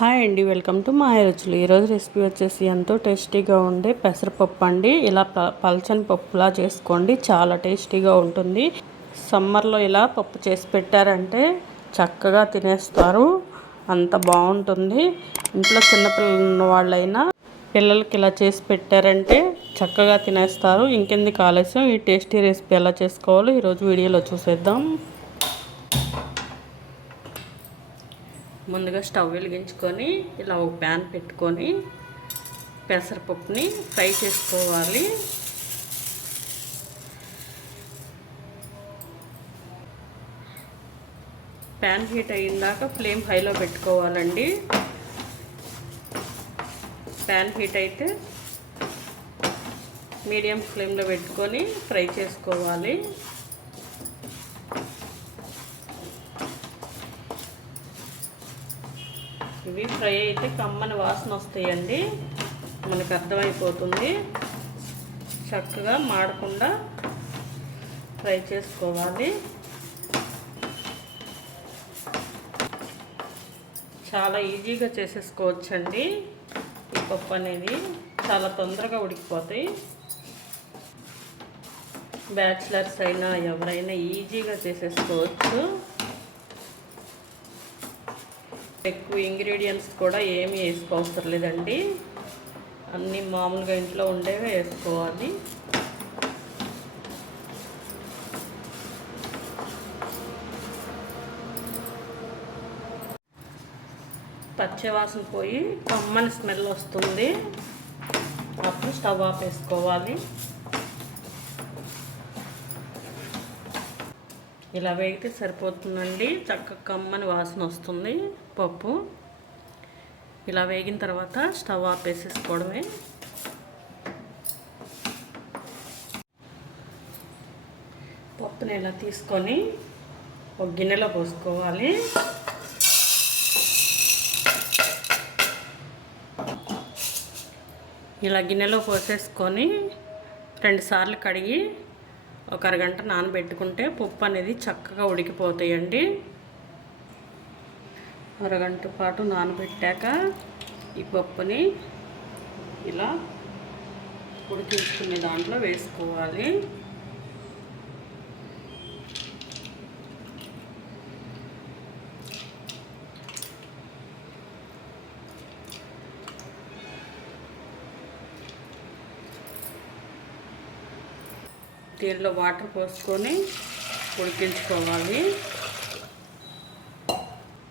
Hi అండి, welcome to మా రుచులు. ఈరోజు రెసిపీ వచ్చేసి ఎంతో టేస్టీగా ఉండే పెసరపప్పు అండి. ఇలా పల్చని పప్పులా చేసుకోండి, చాలా టేస్టీగా ఉంటుంది. సమ్మర్లో ఇలా పప్పు చేసి పెట్టారంటే చక్కగా తినేస్తారు, అంత బాగుంటుంది. ఇంట్లో చిన్నపిల్లలు ఉన్న వాళ్ళైనా పిల్లలకి ఇలా చేసి పెట్టారంటే చక్కగా తినేస్తారు. ఇంకెందుకు ఆలస్యం, ఈ టేస్టీ రెసిపీ ఎలా చేసుకోవాలో ఈరోజు వీడియోలో చూసేద్దాం. ముందుగా స్టవ్ వెలిగించుకొని ఇలా ఒక ప్యాన్ పెట్టుకొని పెసరపప్పుని ఫ్రై చేసుకోవాలి. ప్యాన్ హీట్ అయ్యిందాక ఫ్లేమ్ హైలో పెట్టుకోవాలండి. ప్యాన్ హీట్ అయితే మీడియం ఫ్లేమ్లో పెట్టుకొని ఫ్రై చేసుకోవాలి. ఇవి ఫ్రై అయితే కమ్మని వాసన వస్తాయండి, మనకు అర్థమైపోతుంది. చక్కగా మాడకుండా ఫ్రై చేసుకోవాలి. చాలా ఈజీగా చేసేసుకోవచ్చండి. ఈ పప్పు అనేది చాలా తొందరగా ఉడికిపోతాయి. బ్యాచిలర్స్ అయినా ఎవరైనా ఈజీగా చేసేసుకోవచ్చు. ఎక్కువ ఇంగ్రీడియంట్స్ కూడా ఏమీ వేసుకోవసరం లేదండి, అన్నీ మామూలుగా ఇంట్లో ఉండేవే వేసుకోవాలి. పచ్చివాసన పోయి కమ్మని స్మెల్ వస్తుంది, అప్పుడు స్టవ్ ఆఫ్ వేసుకోవాలి. ఇలా వేగితే సరిపోతుందండి, చక్కగా కమ్మని వాసన వస్తుంది పప్పు. ఇలా వేగిన తర్వాత స్టవ్ ఆఫ్ వేసేసుకోవడమే. పప్పుని ఇలా తీసుకొని ఒక గిన్నెలో పోసుకోవాలి. ఇలా గిన్నెలో పోసేసుకొని 2 సార్లు కడిగి ఒక అరగంట నానబెట్టుకుంటే పప్పు అనేది చక్కగా ఉడికిపోతాయండి. అరగంట పాటు నానబెట్టాక ఈ పప్పుని ఇలా ఉడికించుకునే దాంట్లో వేసుకోవాలి. దీనిలో వాటర్ పోసుకొని ఉడికించుకోవాలి.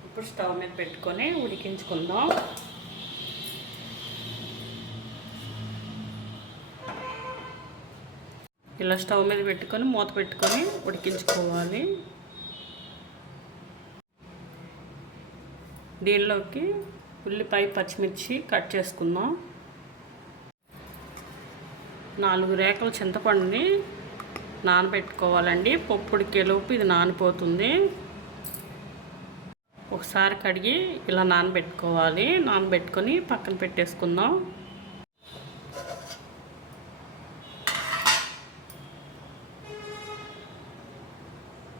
ఇప్పుడు స్టవ్ మీద పెట్టుకొని ఉడికించుకుందాం. ఇలా స్టవ్ మీద పెట్టుకొని మూత పెట్టుకొని ఉడికించుకోవాలి. దీనిలోకి ఉల్లిపాయ పచ్చిమిర్చి కట్ చేసుకుందాం. 4 రేకల చింతపండుని నానబెట్టుకోవాలండి. పప్పు ఉడికేలోపు ఇది నానిపోతుంది. ఒకసారి కడిగి ఇలా నానబెట్టుకోవాలి. నానబెట్టుకొని పక్కన పెట్టేసుకుందాం.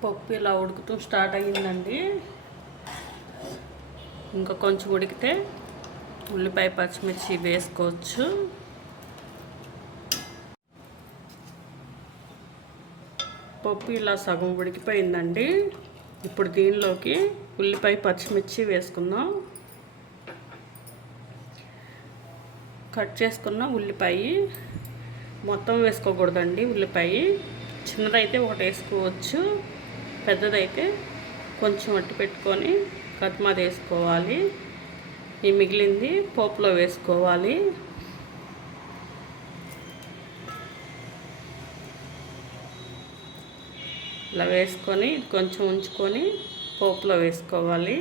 పప్పు ఇలా ఉడుకుతూ స్టార్ట్ అయ్యిందండి. ఇంకా కొంచెం ఉడికితే ఉల్లిపాయ పచ్చిమిర్చి వేసుకోవచ్చు. పప్పు ఇలా సగం ఉడికిపోయిందండి. ఇప్పుడు దీనిలోకి ఉల్లిపాయ పచ్చిమిర్చి వేసుకుందాం. కట్ చేసుకున్న ఉల్లిపాయ మొత్తం వేసుకోకూడదండి. ఉల్లిపాయ చిన్నదైతే ఒకటి వేసుకోవచ్చు, పెద్దదైతే కొంచెం అట్టి పెట్టుకొని కత్తిమీద వేసుకోవాలి. ఈ మిగిలింది పోపులో వేసుకోవాలి. ఇలా వేసుకొని కొంచెం ఉంచుకొని పోపులో వేసుకోవాలి.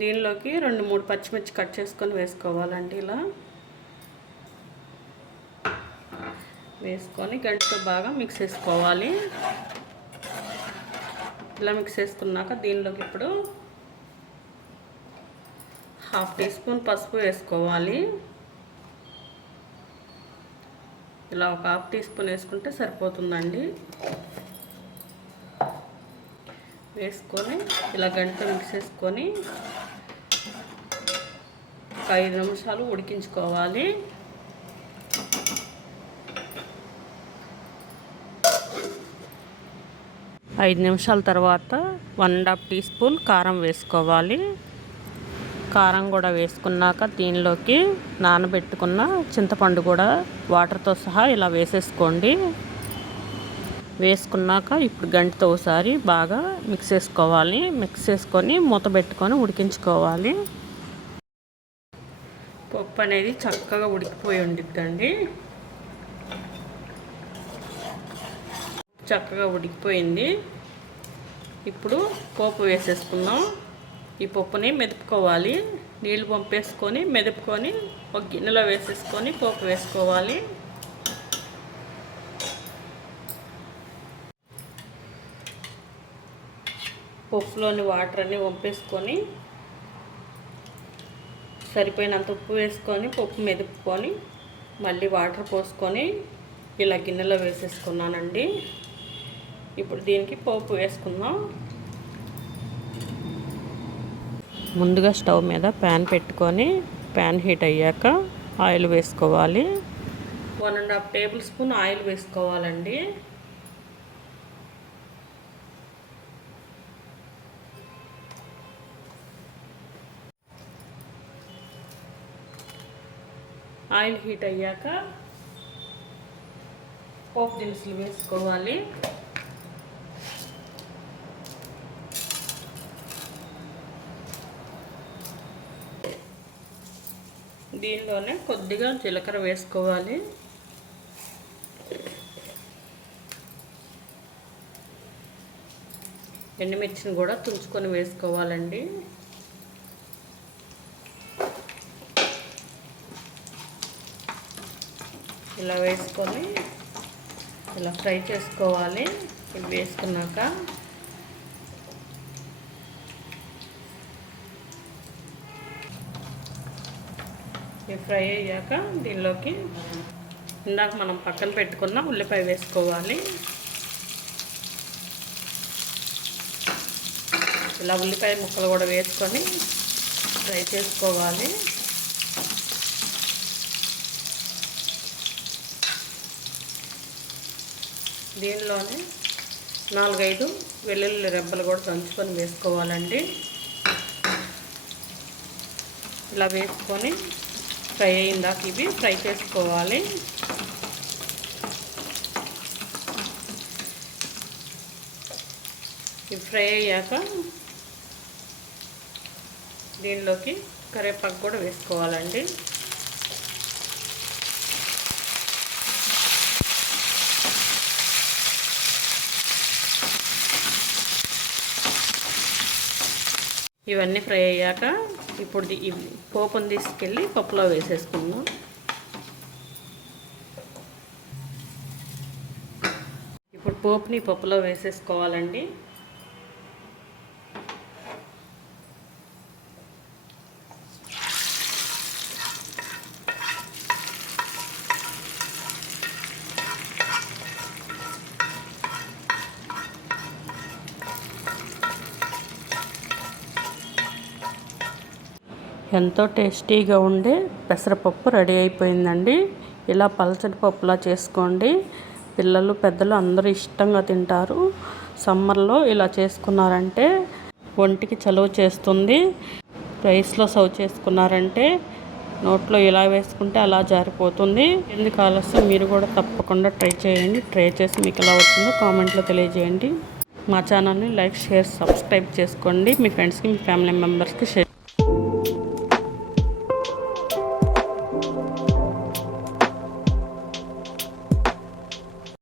దీనిలోకి 2-3 పచ్చిమిర్చి కట్ చేసుకొని వేసుకోవాలండి. ఇలా వేసుకొని గంటతో బాగా మిక్స్ చేసుకోవాలి. ఇలా మిక్స్ చేసుకున్నాక దీనిలోకి ఇప్పుడు 1/2 టీ స్పూన్ పసుపు వేసుకోవాలి. ఇలా ఒక 1/2 టీ స్పూన్ వేసుకుంటే సరిపోతుందండి. వేసుకొని ఇలా గంటతో మిక్స్ చేసుకొని 5 నిమిషాలు ఉడికించుకోవాలి. ఐదు నిమిషాల తర్వాత 1.5 టీ స్పూన్ కారం వేసుకోవాలి. కారం కూడా వేసుకున్నాక దీనిలోకి నానబెట్టుకున్న చింతపండు కూడా వాటర్తో సహా ఇలా వేసేసుకోండి. వేసుకున్నాక ఇప్పుడు గంటతో ఒకసారి బాగా మిక్స్ చేసుకోవాలి. మిక్స్ చేసుకొని మూత పెట్టుకొని ఉడికించుకోవాలి. పప్పు అనేది చక్కగా ఉడికిపోయి ఉండిద్దండి. చక్కగా ఉడికిపోయింది. ఇప్పుడు పోపు వేసేసుకుందాం. ఈ పప్పుని మెదుపుకోవాలి. నీళ్ళు పంపేసుకొని మెదుపుకొని ఒక గిన్నెలో వేసేసుకొని పోపు వేసుకోవాలి. పప్పులోని వాటర్ అన్నీ వంపేసుకొని సరిపోయినంత ఉప్పు వేసుకొని పప్పు మెదుపుకొని మళ్ళీ వాటర్ పోసుకొని ఇలా గిన్నెలో వేసేసుకున్నానండి. ఇప్పుడు దీనికి పోపు వేసుకుందాం. ముందుగా స్టవ్ మీద ప్యాన్ పెట్టుకొని ప్యాన్ హీట్ అయ్యాక ఆయిల్ వేసుకోవాలి. 1.5 టేబుల్ స్పూన్ ఆయిల్ వేసుకోవాలండి. ఆయిల్ హీట్ అయ్యాక పోపు దినుసులు వేసుకోవాలి. దీనిలోనే కొద్దిగా జీలకర్ర వేసుకోవాలి. ఎండుమిర్చిని కూడా తుంచుకొని వేసుకోవాలండి. ఇలా వేసుకొని ఇలా ఫ్రై చేసుకోవాలి. ఇవి వేసుకున్నాక ఇవి ఫ్రై అయ్యాక దీనిలోకి ఇందాక మనం పక్కన పెట్టుకున్న ఉల్లిపాయ వేసుకోవాలి. ఇలా ఉల్లిపాయ ముక్కలు కూడా వేసుకొని ఫ్రై చేసుకోవాలి. దీనిలోనే 4-5 వెల్లుల్లి రెబ్బలు కూడా దంచుకొని వేసుకోవాలండి. ఇలా వేసుకొని ఫ్రై అయిందాక ఇవి ఫ్రై చేసుకోవాలి. ఇవి ఫ్రై అయ్యాక దీనిలోకి కరివేపాకు కూడా వేసుకోవాలండి. ఇవన్నీ ఫ్రై అయ్యాక ఇప్పుడు పోపుని తీసుకెళ్ళి పప్పులో వేసేసుకుందాం. ఇప్పుడు పోపుని పప్పులో వేసేసుకోవాలండి. ఎంతో టేస్టీగా ఉండే పెసరపప్పు రెడీ అయిపోయిందండి. ఇలా పలచటి పప్పులా చేసుకోండి. పిల్లలు పెద్దలు అందరూ ఇష్టంగా తింటారు. సమ్మర్లో ఇలా చేసుకున్నారంటే ఒంటికి చలువ చేస్తుంది. రైస్లో సర్వ్ చేసుకున్నారంటే నోట్లో ఇలా వేసుకుంటే అలా జారిపోతుంది. ఎందుకు ఆలస్యం, మీరు కూడా తప్పకుండా ట్రై చేయండి. ట్రై చేసి మీకు ఎలా వచ్చిందో కామెంట్లో తెలియజేయండి. మా ఛానల్ని లైక్, షేర్, సబ్స్క్రైబ్ చేసుకోండి. మీ ఫ్రెండ్స్కి, మీ ఫ్యామిలీ మెంబర్స్కి షేర్